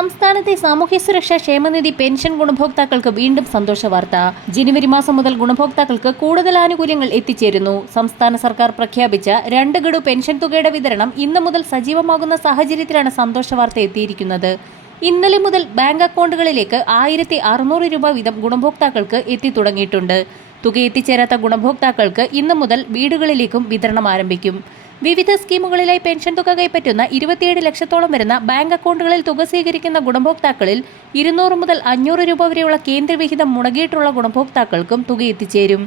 സംസ്ഥാനത്തെ സാമൂഹ്യ സുരക്ഷാ ക്ഷേമനിധി പെൻഷൻ ഗുണഭോക്താക്കൾക്ക് വീണ്ടും സന്തോഷ വാർത്ത. ജനുവരി മാസം മുതൽ ഗുണഭോക്താക്കൾക്ക് കൂടുതൽ ആനുകൂല്യങ്ങൾ എത്തിച്ചേരുന്നു. സംസ്ഥാന സർക്കാർ പ്രഖ്യാപിച്ച 2 ഗഡു പെൻഷൻ തുകയുടെ വിതരണം ഇന്ന് മുതൽ സജീവമാകുന്ന സാഹചര്യത്തിലാണ് സന്തോഷ വാർത്ത എത്തിയിരിക്കുന്നത്. ഇന്നലെ മുതൽ ബാങ്ക് അക്കൗണ്ടുകളിലേക്ക് 1600 രൂപ വീതം ഗുണഭോക്താക്കൾക്ക് എത്തിത്തുടങ്ങിയിട്ടുണ്ട്. തുക എത്തിച്ചേരാത്ത ഗുണഭോക്താക്കൾക്ക് ഇന്നു മുതൽ വീടുകളിലേക്കും വിതരണം ആരംഭിക്കും. വിവിധ സ്കീമുകളിലായി പെൻഷൻ തുക കൈപ്പറ്റുന്ന 27 ലക്ഷത്തോളം വരുന്ന ബാങ്ക് അക്കൗണ്ടുകളിൽ തുക സ്വീകരിക്കുന്ന ഗുണഭോക്താക്കളിൽ 200 മുതൽ 500 രൂപ വരെയുള്ള കേന്ദ്രവിഹിതം മുടങ്ങിയിട്ടുള്ള ഗുണഭോക്താക്കൾക്കും തുക എത്തിച്ചേരും.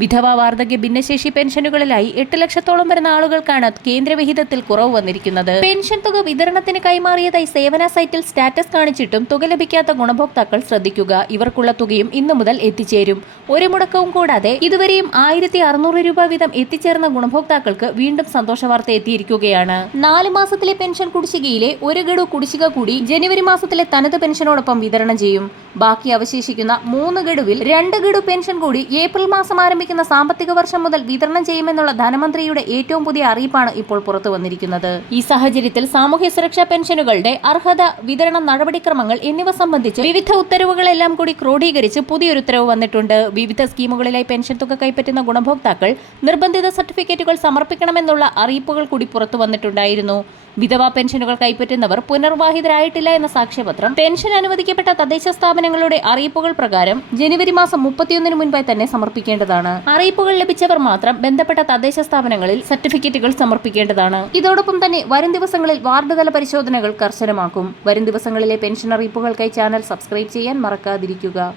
വിധവ, വാർദ്ധക്യ, ഭിന്നശേഷി പെൻഷനുകളിലായി 8 ലക്ഷത്തോളം വരുന്ന ആളുകൾക്കാണ് കേന്ദ്രവിഹിതത്തിൽ കുറവ് വന്നിരിക്കുന്നത്. പെൻഷൻ തുക വിതരണത്തിന് കൈമാറിയതായി സേവന സൈറ്റിൽ സ്റ്റാറ്റസ് കാണിച്ചിട്ടും തുക ലഭിക്കാത്ത ഗുണഭോക്താക്കൾ ശ്രദ്ധിക്കുക. ഇവർക്കുള്ള തുകയും ഇന്നു മുതൽ എത്തിച്ചേരും. ഒരു മുടക്കവും കൂടാതെ ഇതുവരെയും 1600 രൂപ വീതം എത്തിച്ചേർന്ന ഗുണഭോക്താക്കൾക്ക് വീണ്ടും സന്തോഷ വാർത്ത എത്തിയിരിക്കുകയാണ്. 4 മാസത്തിലെ പെൻഷൻ കുടിശ്ശികയിലെ 1 ഗഡു കുടിശ്ശിക കൂടി ജനുവരി മാസത്തിലെ തനത് പെൻഷനോടൊപ്പം വിതരണം ചെയ്യും. ബാക്കി അവശേഷിക്കുന്ന 3 ഗഡുവിൽ 2 ഗഡു പെൻഷൻ കൂടി ഏപ്രിൽ മാസം ആരംഭിക്കുന്ന സാമ്പത്തിക വർഷം മുതൽ വിതരണം ചെയ്യുമെന്നുള്ള ധനമന്ത്രിയുടെ ഏറ്റവും പുതിയ അറിയിപ്പാണ് ഇപ്പോൾ പുറത്തു വന്നിരിക്കുന്നത്. ഈ സാഹചര്യത്തിൽ സാമൂഹ്യ സുരക്ഷാ പെൻഷനുകളുടെ അർഹത, വിതരണ നടപടിക്രമങ്ങൾ എന്നിവ സംബന്ധിച്ച് വിവിധ ഉത്തരവുകളെല്ലാം കൂടി ക്രോഡീകരിച്ച് പുതിയൊരു ഉത്തരവ് വന്നിട്ടുണ്ട്. വിവിധ സ്കീമുകളിലായി പെൻഷൻ തുക കൈപ്പറ്റുന്ന ഗുണഭോക്താക്കൾ നിർബന്ധിത സർട്ടിഫിക്കറ്റുകൾ സമർപ്പിക്കണമെന്നുള്ള അറിയിപ്പുകൾ കൂടി പുറത്തു വന്നിട്ടുണ്ടായിരുന്നു. വിധവാ പെൻഷനുകൾ കൈപ്പറ്റുന്നവർ പുനർവാഹിതരായിട്ടില്ല എന്ന സാക്ഷ്യപത്രം, പെൻഷൻ അനുവദിക്കപ്പെട്ട തദ്ദേശ സ്ഥാപനങ്ങളുടെ അറിയിപ്പുകൾ പ്രകാരം ജനുവരി മാസം 31 മുൻപായി തന്നെ സമർപ്പിക്കേണ്ടതാണ്. അറിയിപ്പുകൾ ലഭിച്ചവർ മാത്രം ബന്ധപ്പെട്ട തദ്ദേശ സ്ഥാപനങ്ങളിൽ സർട്ടിഫിക്കറ്റുകൾ സമർപ്പിക്കേണ്ടതാണ്. ഇതോടൊപ്പം തന്നെ വരും ദിവസങ്ങളിൽ വാർഡ് തല പരിശോധനകൾ കർശനമാക്കും. വരും ദിവസങ്ങളിലെ പെൻഷൻ അറിയിപ്പുകൾക്കായി ചാനൽ സബ്സ്ക്രൈബ് ചെയ്യാൻ മറക്കാതിരിക്കുക.